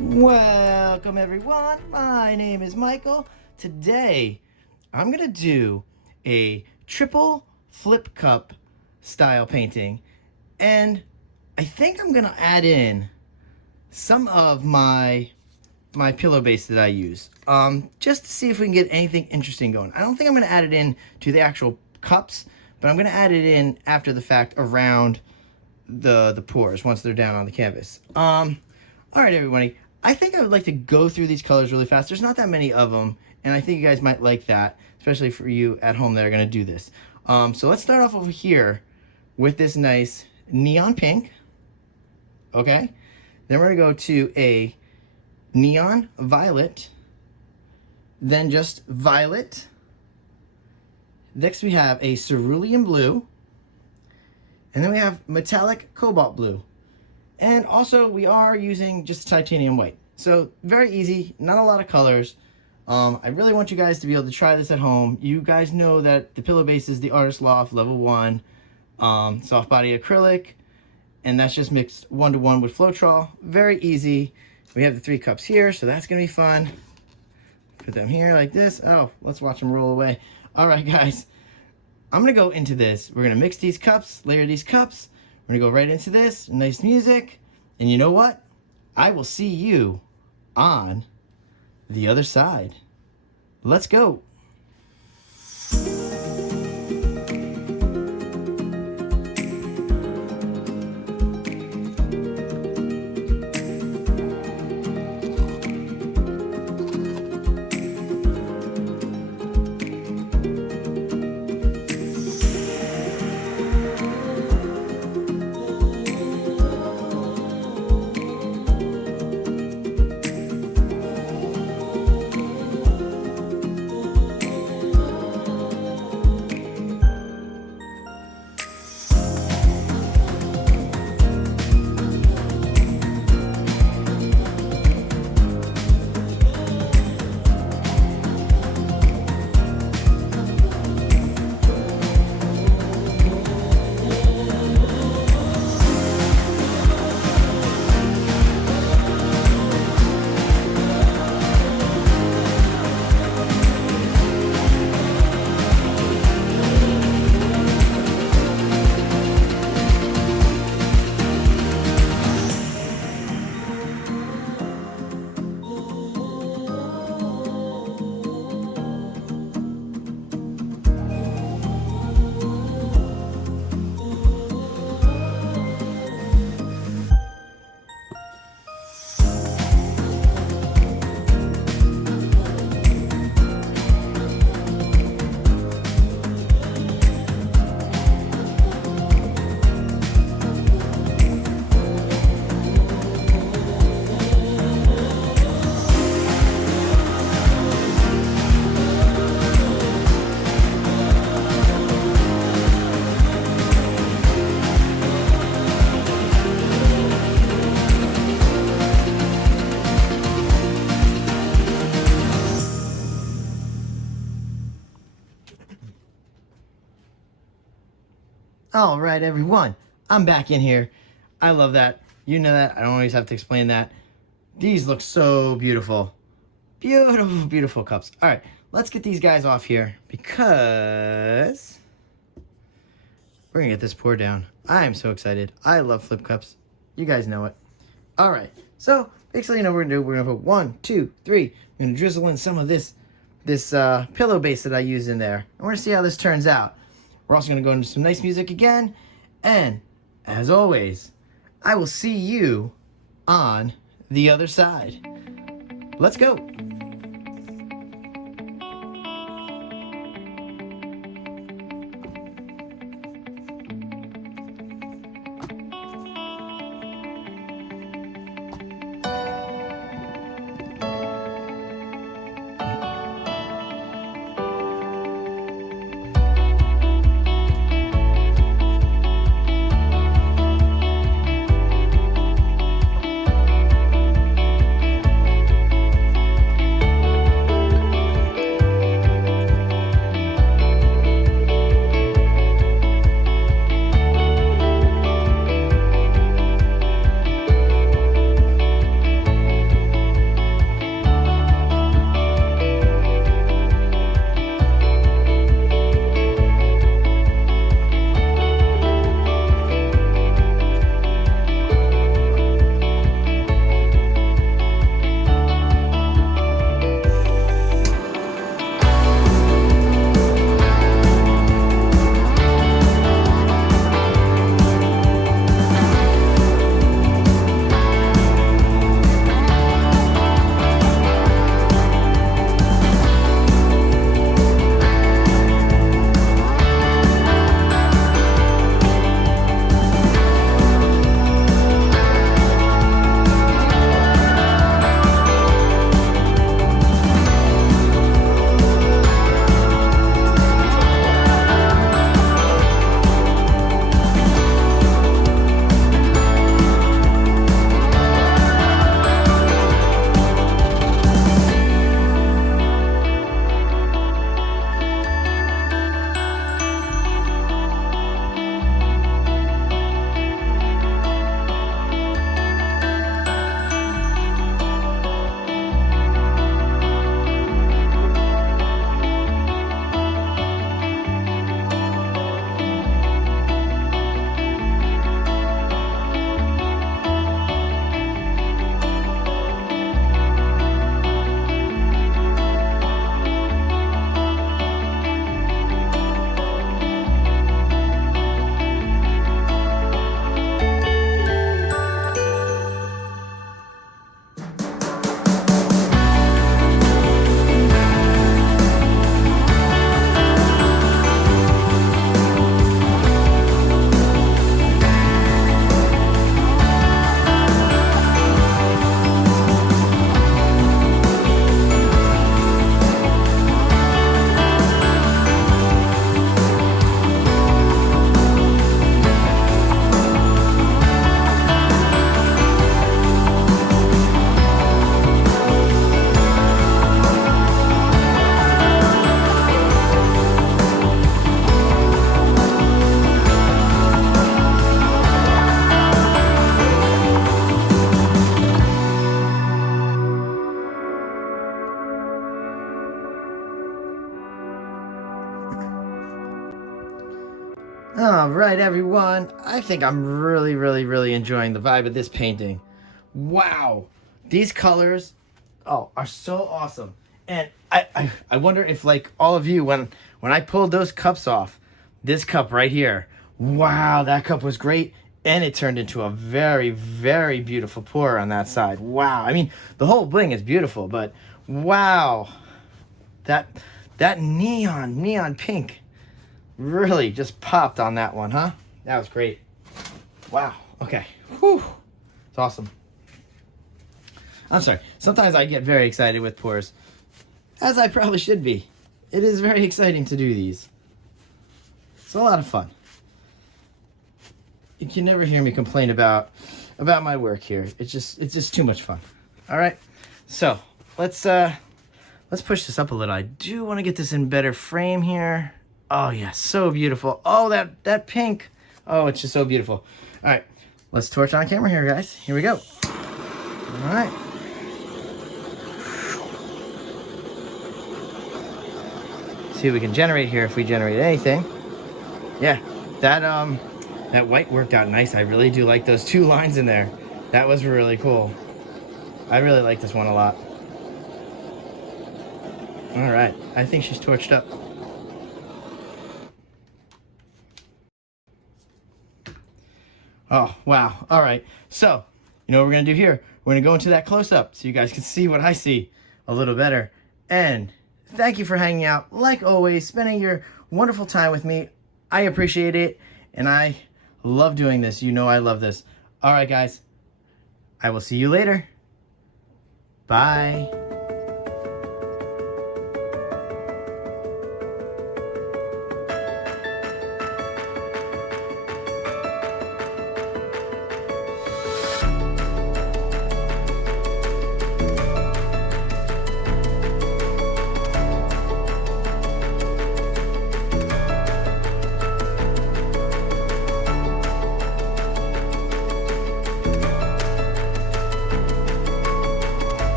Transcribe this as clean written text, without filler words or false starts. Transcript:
Welcome everyone, my name is Michael. Today I'm gonna do a triple flip cup style painting, and I think I'm gonna add in some of my pillow base that I use, just to see if we can get anything interesting going. I don't think I'm gonna add it in to the actual cups, but I'm gonna add it in after the fact around the pores once they're down on the canvas. All right, everybody. I think I would like to go through these colors really fast. There's not that many of them, and I think you guys might like that, especially for you at home that are going to do this. So let's start off over here with this nice neon pink. Okay. Then we're going to go to a neon violet. Then just violet. Next we have a cerulean blue. And then we have metallic cobalt blue. And also we are using just titanium white. So very easy, not a lot of colors. I really want you guys to be able to try this at home. You guys know that the pillow base is the Artist Loft level 1 soft body acrylic, and that's just mixed 1-to-1 with Floetrol. Very easy. We have the 3 cups here, so that's gonna be fun. Put them here like this. Oh, let's watch them roll away. All right, guys. I'm gonna go into this. We're gonna mix these cups, layer these cups. We're gonna go right into this, nice music. And you know what? I will see you on the other side. Let's go. All right, everyone, I'm back in here. I love that. You know that. I don't always have to explain that. These look so beautiful. Beautiful, beautiful cups. All right, let's get these guys off here because we're going to get this pour down. I am so excited. I love flip cups. You guys know it. All right, so basically, you know what we're going to do. We're going to put 1, 2, 3. We're going to drizzle in some of this pillow base that I used in there. And we're going to see how this turns out. We're also going to go into some nice music again. And as always, I will see you on the other side. Let's go. All right, everyone. I think I'm really enjoying the vibe of this painting. Wow. These colors, are so awesome. And I wonder if, like, all of you, when I pulled those cups off, this cup right here, wow, that cup was great. And it turned into a very beautiful pour on that side. Wow. I mean, the whole bling is beautiful, but wow. That neon pink really just popped on that one, huh? That was great. Wow. Okay. Whew. It's awesome. I'm sorry. Sometimes I get very excited with pours, as I probably should be. It is very exciting to do these. It's a lot of fun. You can never hear me complain about my work here. It's just too much fun. All right. So let's push this up a little. I do want to get this in better frame here. Oh yeah, so beautiful. Oh, that pink. Oh, it's just so beautiful. All right, let's torch on camera here, guys. Here we go. All right. See what we can generate here, if we generate anything. Yeah, that white worked out nice. I really do like those two lines in there. That was really cool. I really like this one a lot. All right, I think she's torched up. Oh, wow. All right. So, you know what we're going to do here? We're going to go into that close-up so you guys can see what I see a little better. And thank you for hanging out. Like always, spending your wonderful time with me. I appreciate it. And I love doing this. You know I love this. All right, guys. I will see you later. Bye.